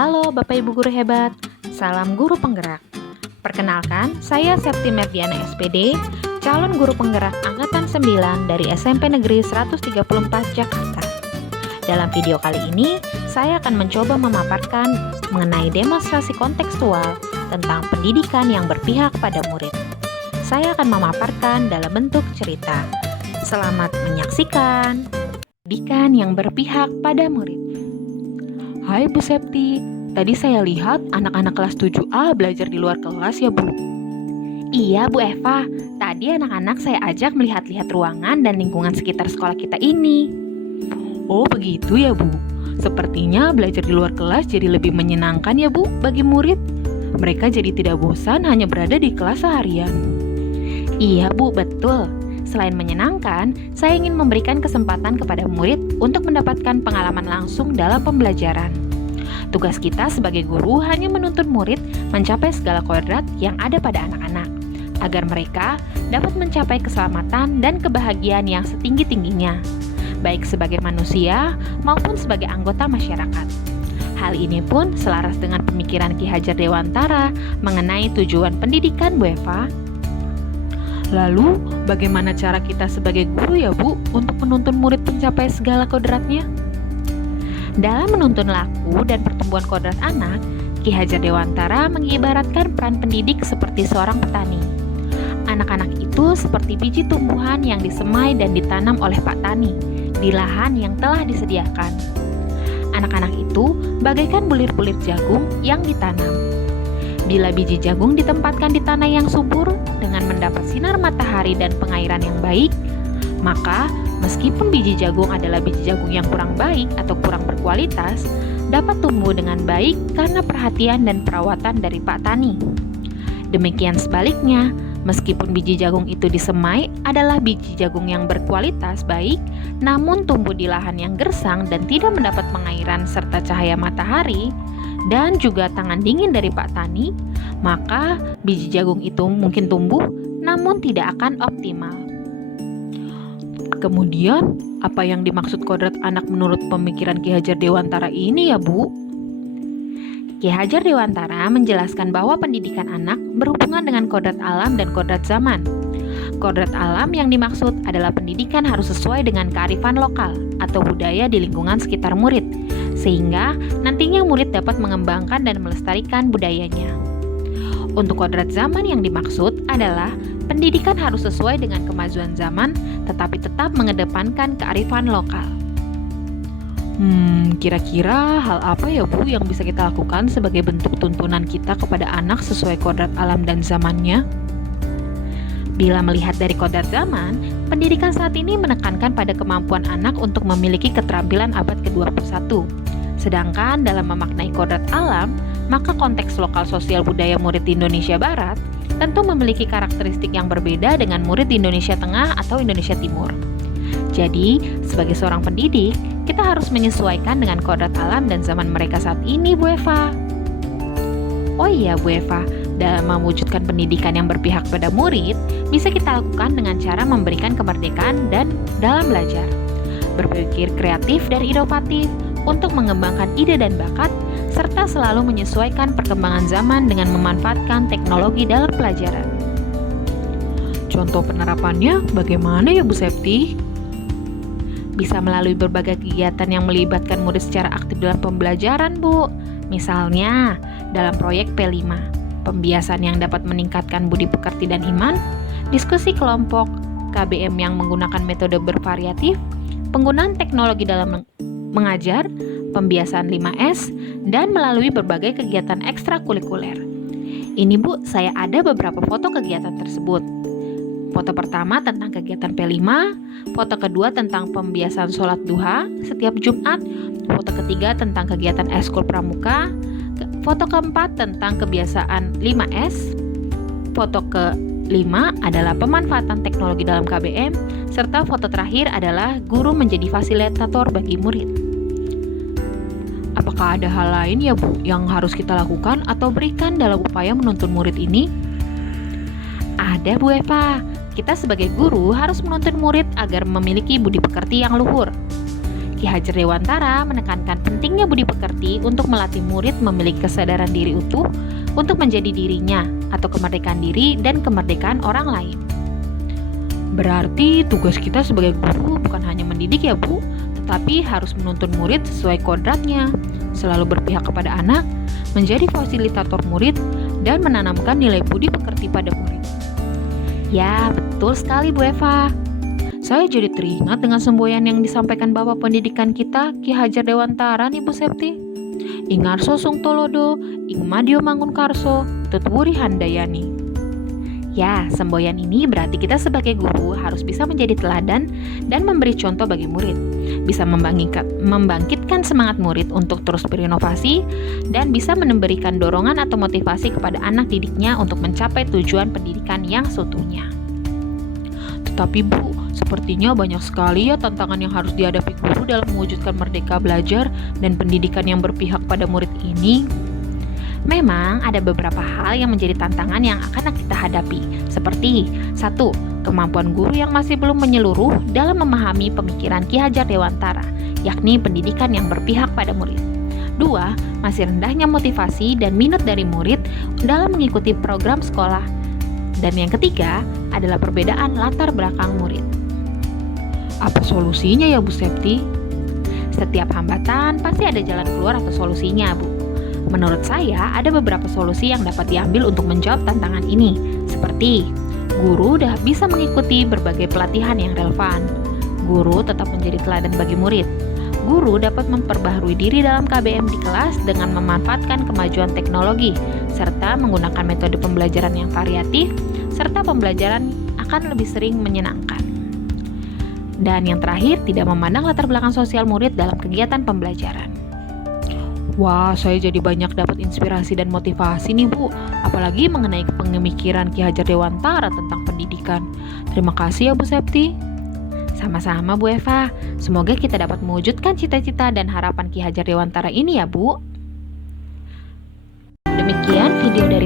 Halo Bapak Ibu Guru hebat, salam guru penggerak. Perkenalkan, saya Septi Merdiana SPD, calon guru penggerak Angkatan 9 dari SMP Negeri 134 Jakarta. Dalam video kali ini, saya akan mencoba memaparkan mengenai demonstrasi kontekstual tentang pendidikan yang berpihak pada murid. Saya akan memaparkan dalam bentuk cerita. Selamat menyaksikan. Pendidikan yang berpihak pada murid. Hai Bu Septi, tadi saya lihat anak-anak kelas 7A belajar di luar kelas ya Bu? Iya Bu Eva, tadi anak-anak saya ajak melihat-lihat ruangan dan lingkungan sekitar sekolah kita ini. Oh begitu ya Bu, sepertinya belajar di luar kelas jadi lebih menyenangkan ya Bu bagi murid. Mereka jadi tidak bosan hanya berada di kelas seharian. Iya Bu, betul. Selain menyenangkan, saya ingin memberikan kesempatan kepada murid untuk mendapatkan pengalaman langsung dalam pembelajaran. Tugas kita sebagai guru hanya menuntun murid mencapai segala kodrat yang ada pada anak-anak, agar mereka dapat mencapai keselamatan dan kebahagiaan yang setinggi-tingginya, baik sebagai manusia maupun sebagai anggota masyarakat. Hal ini pun selaras dengan pemikiran Ki Hajar Dewantara mengenai tujuan pendidikan Bu Eva. Lalu, bagaimana cara kita sebagai guru ya Bu untuk menuntun murid mencapai segala kodratnya? Dalam menuntun laku dan pertumbuhan kodrat anak, Ki Hajar Dewantara mengibaratkan peran pendidik seperti seorang petani. Anak-anak itu seperti biji tumbuhan yang disemai dan ditanam oleh Pak Tani di lahan yang telah disediakan. Anak-anak itu bagaikan bulir-bulir jagung yang ditanam. Bila biji jagung ditempatkan di tanah yang subur dengan mendapat sinar matahari dan pengairan yang baik, maka meskipun biji jagung adalah biji jagung yang kurang baik atau kurang berkualitas, dapat tumbuh dengan baik karena perhatian dan perawatan dari Pak Tani. Demikian sebaliknya, meskipun biji jagung itu disemai adalah biji jagung yang berkualitas baik, namun tumbuh di lahan yang gersang dan tidak mendapat pengairan serta cahaya matahari, dan juga tangan dingin dari Pak Tani, maka biji jagung itu mungkin tumbuh namun tidak akan optimal. Kemudian, apa yang dimaksud kodrat anak menurut pemikiran Ki Hajar Dewantara ini ya Bu? Ki Hajar Dewantara menjelaskan bahwa pendidikan anak berhubungan dengan kodrat alam dan kodrat zaman. Kodrat alam yang dimaksud adalah pendidikan harus sesuai dengan kearifan lokal atau budaya di lingkungan sekitar murid, sehingga nantinya murid dapat mengembangkan dan melestarikan budayanya. Untuk kodrat zaman yang dimaksud adalah pendidikan harus sesuai dengan kemajuan zaman, tetapi tetap mengedepankan kearifan lokal. Kira-kira hal apa ya Bu yang bisa kita lakukan sebagai bentuk tuntunan kita kepada anak sesuai kodrat alam dan zamannya? Bila melihat dari kodrat zaman, pendidikan saat ini menekankan pada kemampuan anak untuk memiliki keterampilan abad ke-21. Sedangkan dalam memaknai kodrat alam, maka konteks lokal sosial budaya murid di Indonesia Barat tentu memiliki karakteristik yang berbeda dengan murid di Indonesia Tengah atau Indonesia Timur. Jadi, sebagai seorang pendidik, kita harus menyesuaikan dengan kodrat alam dan zaman mereka saat ini, Bu Eva. Oh iya, Bu Eva, dalam mewujudkan pendidikan yang berpihak pada murid, bisa kita lakukan dengan cara memberikan kemerdekaan dan dalam belajar, berpikir kreatif dan inovatif untuk mengembangkan ide dan bakat, serta selalu menyesuaikan perkembangan zaman dengan memanfaatkan teknologi dalam pelajaran. Contoh penerapannya bagaimana ya Bu Septi? Bisa melalui berbagai kegiatan yang melibatkan murid secara aktif dalam pembelajaran, Bu. Misalnya, dalam proyek P5, pembiasaan yang dapat meningkatkan budi pekerti dan iman, diskusi kelompok, KBM yang menggunakan metode bervariatif, penggunaan teknologi dalam mengajar, pembiasaan 5S, dan melalui berbagai kegiatan ekstrakurikuler. Ini Bu, saya ada beberapa foto kegiatan tersebut. Foto pertama tentang kegiatan P5, foto kedua tentang pembiasaan sholat duha setiap Jumat, foto ketiga tentang kegiatan ekskul pramuka, foto keempat tentang kebiasaan 5S, foto ke-5 adalah pemanfaatan teknologi dalam KBM, serta foto terakhir adalah guru menjadi fasilitator bagi murid. Apakah ada hal lain ya Bu yang harus kita lakukan atau berikan dalam upaya menuntun murid ini? Ada Bu Eva, kita sebagai guru harus menuntun murid agar memiliki budi pekerti yang luhur. Ki Hajar Dewantara menekankan pentingnya budi pekerti untuk melatih murid memiliki kesadaran diri utuh untuk menjadi dirinya atau kemerdekaan diri dan kemerdekaan orang lain. Berarti tugas kita sebagai guru bukan hanya mendidik ya Bu, tetapi harus menuntun murid sesuai kodratnya, selalu berpihak kepada anak, menjadi fasilitator murid, dan menanamkan nilai budi pekerti pada murid. Ya, betul sekali Bu Eva. Saya jadi teringat dengan semboyan yang disampaikan Bapak Pendidikan kita, Ki Hajar Dewantara nih Bu Septi. Ingarso Sung Tolodo, Ing Madyo Mangunkarso, Tutwuri Handayani. Ya, semboyan ini berarti kita sebagai guru harus bisa menjadi teladan dan memberi contoh bagi murid. Bisa membangkitkan semangat murid untuk terus berinovasi dan bisa memberikan dorongan atau motivasi kepada anak didiknya untuk mencapai tujuan pendidikan yang seutuhnya. Tetapi Bu, sepertinya banyak sekali ya tantangan yang harus dihadapi guru dalam mewujudkan merdeka belajar dan pendidikan yang berpihak pada murid ini. Memang ada beberapa hal yang menjadi tantangan yang akan kita hadapi, seperti 1. Kemampuan guru yang masih belum menyeluruh dalam memahami pemikiran Ki Hajar Dewantara, yakni pendidikan yang berpihak pada murid. 2. Masih rendahnya motivasi dan minat dari murid dalam mengikuti program sekolah. Dan yang ketiga adalah perbedaan latar belakang murid. Apa solusinya ya Bu Septi? Setiap hambatan pasti ada jalan keluar atau solusinya, Bu. Menurut saya, ada beberapa solusi yang dapat diambil untuk menjawab tantangan ini, seperti guru dah bisa mengikuti berbagai pelatihan yang relevan. Guru tetap menjadi teladan bagi murid. Guru dapat memperbaharui diri dalam KBM di kelas dengan memanfaatkan kemajuan teknologi, serta menggunakan metode pembelajaran yang variatif, serta pembelajaran akan lebih sering menyenangkan. Dan yang terakhir, tidak memandang latar belakang sosial murid dalam kegiatan pembelajaran. Wah, saya jadi banyak dapat inspirasi dan motivasi nih Bu, apalagi mengenai pemikiran Ki Hajar Dewantara tentang pendidikan. Terima kasih ya Bu Septi. Sama-sama Bu Eva, semoga kita dapat mewujudkan cita-cita dan harapan Ki Hajar Dewantara ini ya Bu. Demikian video dari